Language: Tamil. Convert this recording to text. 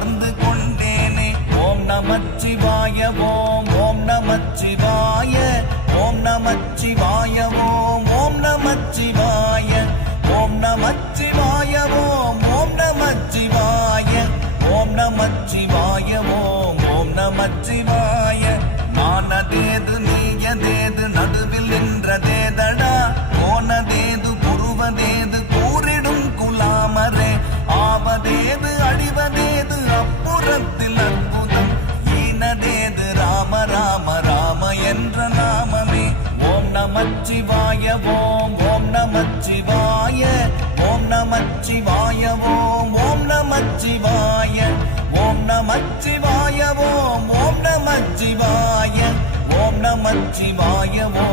அமர்ந்து கொண்டேனே. ஓம் நமச்சிவாய ஓம் ஓம் நமச்சிவாய ஓம் நமச்சிவாய ஓம் ஓம் நமச்சிவாய ஓம் நமச்சிவாய ஓம் ஓம் நமச்சிவாய ஓம் நமச்சிவாய ஓம் ஓம் நமச்சிவாய. நானதேது நீயதேது நடுவில் நின்றதேதடா, போனதேது புருவதேது கூறிடும் குலாமரே, ஆவதேது அழிவதேது அப்புறத்தில் அற்புதம், ஈனதேது ராம ராம ராம என்ற நாமமே. ஓம் நமச்சிவாய ஓம் ஓம் நமச்சிவாய ஓம் நமச்சிவாய ஓம் ஓம் நமச்சிவாய ஓம் நமச்சிவாய ஓம் ஓம் நமச்சிவாய ஓம் நமச்சிவாய ஓம்